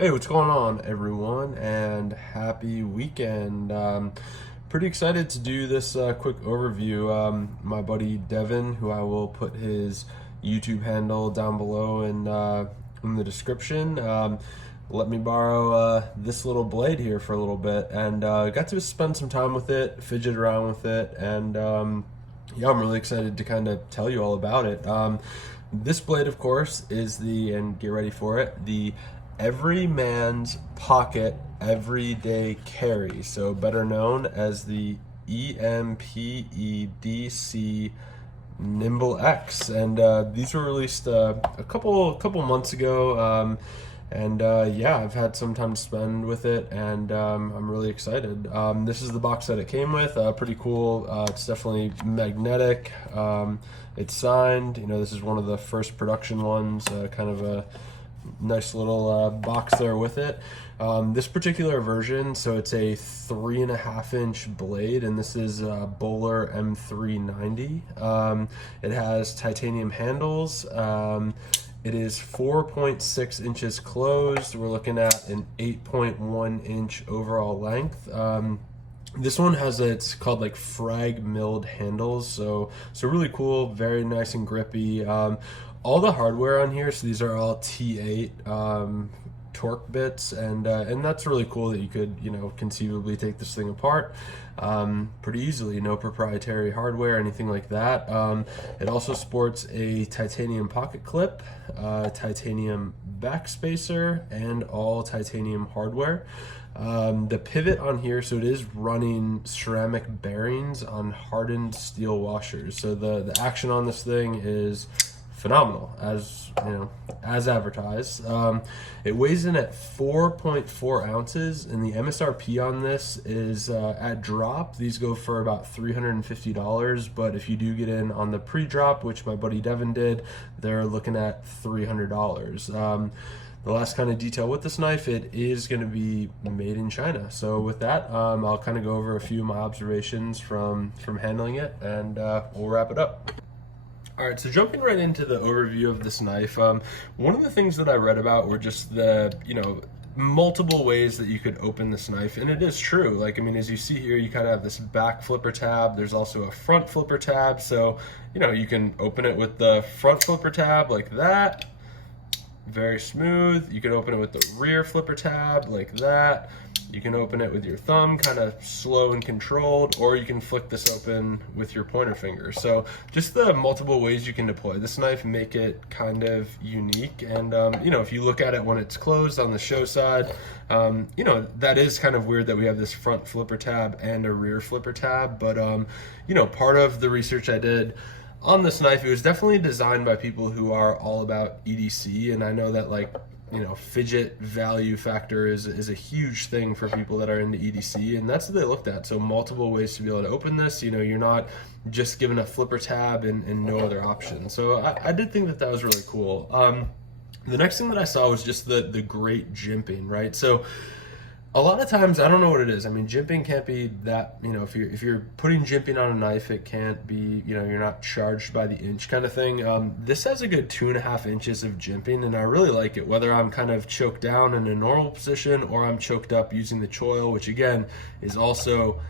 Hey, what's going on, everyone, and happy weekend. Pretty excited to do this quick overview. My buddy Devin, who I will put his YouTube handle down below in the description, let me borrow this little blade here for a little bit, and got to spend some time with it, fidget around with it, and yeah, I'm really excited to kind of tell you all about it. This blade, of course, is and get ready for it, the Every Man's Pocket Everyday Carry, so better known as the EMPEDC Nymble X. And these were released a couple months ago. Yeah, I've had some time to spend with it, and I'm really excited. This is the box that it came with. Pretty cool. It's definitely magnetic. It's signed. You know, this is one of the first production ones. Kind of a nice little box there with it. This particular version, so it's a 3.5-inch blade, and this is Bowler M390. It has titanium handles. It is 4.6 inches closed. We're looking at an 8.1 inch overall length. This one has it's called like frag milled handles, so really cool, very nice and grippy. All the hardware on here, so these are all T8 torque bits, and that's really cool that you could, you know, conceivably take this thing apart pretty easily. No proprietary hardware, anything like that. It also sports a titanium pocket clip, titanium backspacer, and all titanium hardware. The pivot on here, so it is running ceramic bearings on hardened steel washers. So the action on this thing is phenomenal, as you know, as advertised. It weighs in at 4.4 ounces, and the MSRP on this is at drop. These go for about $350, but if you do get in on the pre-drop, which my buddy Devin did, they're looking at $300. The last kind of detail with this knife, it is going to be made in China. So with that, I'll kind of go over a few of my observations from handling it, and we'll wrap it up. All right, so jumping right into the overview of this knife, one of the things that I read about were just the, you know, multiple ways that you could open this knife, and it is true. Like, I mean, as you see here, you kind of have this back flipper tab. There's also a front flipper tab, so, you know, you can open it with the front flipper tab like that, very smooth. You can open it with the rear flipper tab like that. You can open it with your thumb, kind of slow and controlled, or you can flick this open with your pointer finger. So just the multiple ways you can deploy this knife make it kind of unique. And you know, if you look at it when it's closed on the show side, you know, that is kind of weird that we have this front flipper tab and a rear flipper tab. But you know, part of the research I did on this knife, it was definitely designed by people who are all about EDC, and I know that, like, you know, fidget value factor is a huge thing for people that are into EDC, and that's what they looked at. So multiple ways to be able to open this. You know, you're not just given a flipper tab and no other option. So I did think that was really cool. The next thing that I saw was just the great jimping, right? So a lot of times, I don't know what it is. I mean, jimping can't be that, you know, if you're putting jimping on a knife, it can't be, you know, you're not charged by the inch kind of thing. This has a good 2.5 inches of jimping, and I really like it, whether I'm kind of choked down in a normal position or I'm choked up using the choil, which again is also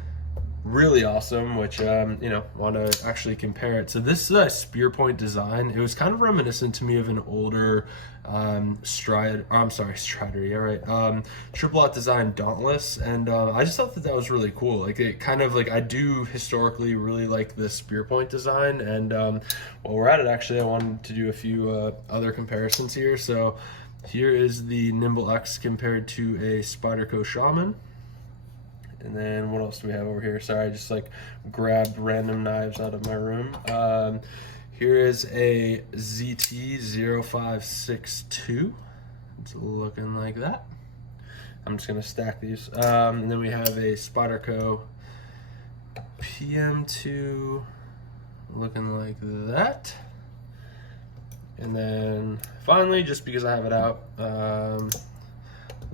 really awesome, which you know, want to actually compare it. So this is a spear point design. It was kind of reminiscent to me of an older Strider, yeah, right, triple aught design Dauntless, and I just thought that was really cool. Like, it kind of, like, I do historically really like the spear point design, and while we're at it, actually, I wanted to do a few other comparisons here. So here is the Nymble X compared to a Spyderco Shaman. And then what else do we have over here? Sorry, I just like grabbed random knives out of my room. Here is a ZT0562. It's looking like that. I'm just gonna stack these. And then we have a Spyderco PM2 looking like that. And then finally, just because I have it out,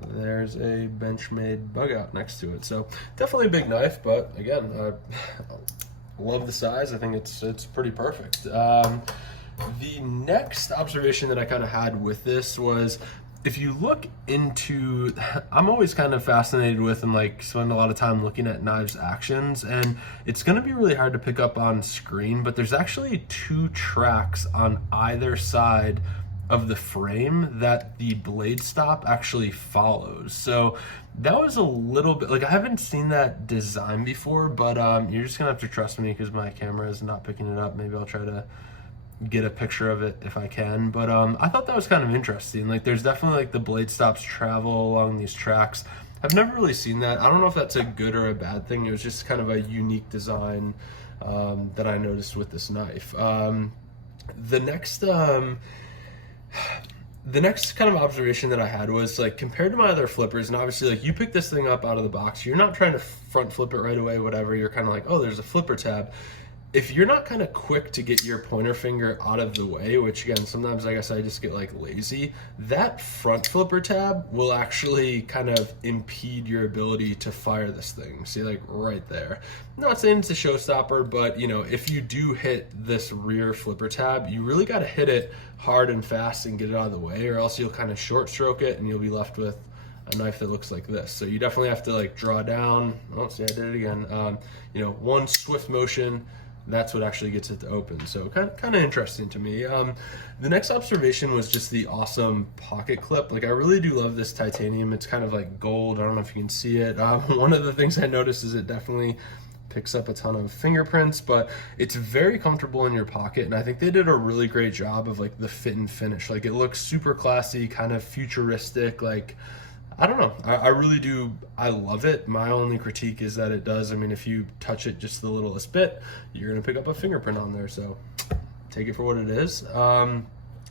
there's a Benchmade bug out next to it. So definitely a big knife, but again, I love the size. I think it's pretty perfect. The next observation that I kind of had with this was, if you look into, I'm always kind of fascinated with and like spend a lot of time looking at knives actions, and it's going to be really hard to pick up on screen, but there's actually two tracks on either side of the frame that the blade stop actually follows. So that was a little bit like, I haven't seen that design before, but you're just gonna have to trust me because my camera is not picking it up. Maybe I'll try to get a picture of it if I can, but I thought that was kind of interesting. Like, there's definitely like the blade stops travel along these tracks. I've never really seen that. I don't know if that's a good or a bad thing. It was just kind of a unique design that I noticed with this knife. The next kind of observation that I had was like, compared to my other flippers, and obviously like you pick this thing up out of the box, you're not trying to front flip it right away, whatever. You're kind of like, oh, there's a flipper tab. If you're not kind of quick to get your pointer finger out of the way, which again, sometimes I guess I just get like lazy, that front flipper tab will actually kind of impede your ability to fire this thing. See, like right there. I'm not saying it's a showstopper, but you know, if you do hit this rear flipper tab, you really got to hit it hard and fast and get it out of the way, or else you'll kind of short stroke it and you'll be left with a knife that looks like this. So you definitely have to like draw down. Oh, see, I did it again. You know, one swift motion, that's what actually gets it to open. So kind of interesting to me. The next observation was just the awesome pocket clip. Like, I really do love this titanium. It's kind of like gold. I don't know if you can see it. One of the things I noticed is it definitely picks up a ton of fingerprints, but it's very comfortable in your pocket, and I think they did a really great job of like the fit and finish. Like, it looks super classy, kind of futuristic. Like, I don't know. I really do. I love it. My only critique is that it does. I mean, if you touch it just the littlest bit, you're going to pick up a fingerprint on there. So take it for what it is.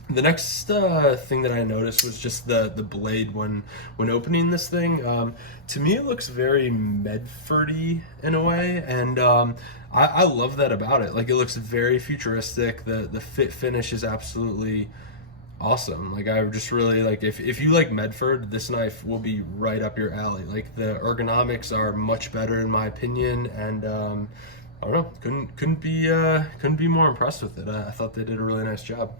The next thing that I noticed was just the blade when opening this thing. To me, it looks very Medford-y in a way, and I love that about it. Like, it looks very futuristic. The fit finish is absolutely awesome. Like, I just really like, if you like Medford, this knife will be right up your alley. Like, the ergonomics are much better in my opinion, and I don't know, couldn't be more impressed with it. I thought they did a really nice job.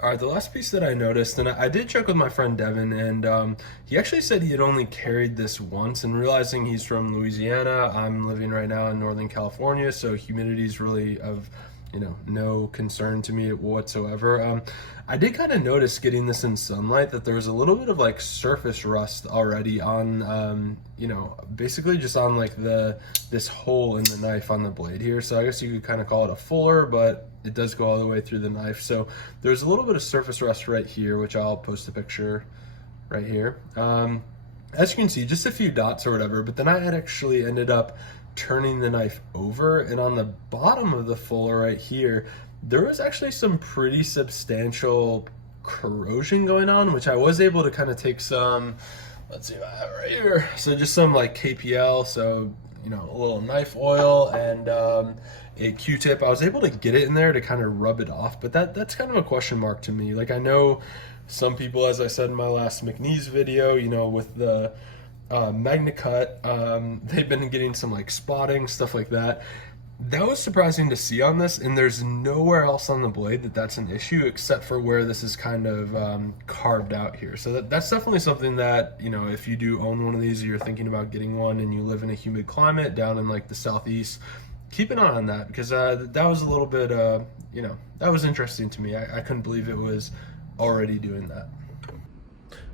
All right, the last piece that I noticed, and I did check with my friend Devin, and he actually said he had only carried this once, and realizing he's from Louisiana, I'm living right now in Northern California, so humidity is really of, you know, no concern to me whatsoever. I did kind of notice getting this in sunlight that there was a little bit of like surface rust already on, you know, basically just on like this hole in the knife on the blade here. So I guess you could kind of call it a fuller, but it does go all the way through the knife. So there's a little bit of surface rust right here, which I'll post a picture right here. As you can see, just a few dots or whatever, but then I had actually ended up turning the knife over, and on the bottom of the fuller right here, there was actually some pretty substantial corrosion going on, which I was able to kind of take some, let's see what I have right here. So just some like KPL, so, you know, a little knife oil and a Q-tip. I was able to get it in there to kind of rub it off, but that's kind of a question mark to me. Like, I know some people, as I said in my last McNeese video, you know, with the Magna Cut, they've been getting some like spotting, stuff like that. That was surprising to see on this, and there's nowhere else on the blade that's an issue except for where this is kind of carved out here. So that's definitely something that, you know, if you do own one of these or you're thinking about getting one and you live in a humid climate down in like the southeast, keep an eye on that, because that was a little bit, you know, that was interesting to me. I couldn't believe it was already doing that.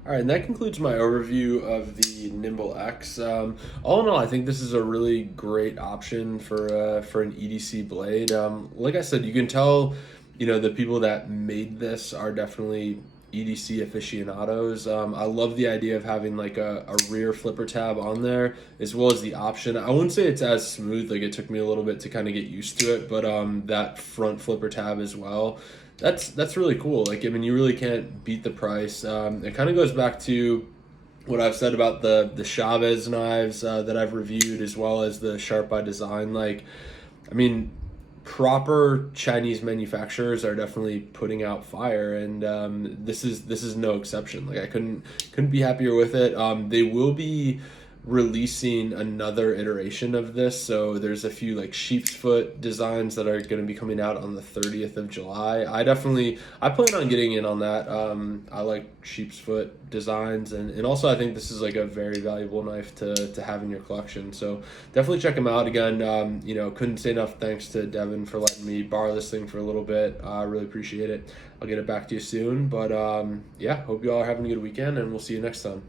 All right, and that concludes my overview of the Nymble X. All in all, I think this is a really great option for an EDC blade. Like I said, you can tell, you know, the people that made this are definitely EDC aficionados. I love the idea of having like a rear flipper tab on there, as well as the option. I wouldn't say it's as smooth, like it took me a little bit to kind of get used to it, but that front flipper tab as well. That's really cool. Like, I mean, you really can't beat the price. It kind of goes back to what I've said about the Chavez knives that I've reviewed, as well as the Sharp by Design. Like, I mean, proper Chinese manufacturers are definitely putting out fire, and this is no exception. Like, I couldn't be happier with it. They will be releasing another iteration of this. So there's a few like sheep's foot designs that are going to be coming out on the 30th of July. I plan on getting in on that. I like sheep's foot designs, and also I think this is like a very valuable knife to have in your collection. So definitely check them out. Again, couldn't say enough thanks to Devin for letting me borrow this thing for a little bit. I really appreciate it. I'll get it back to you soon. But yeah, hope you all are having a good weekend, and we'll see you next time.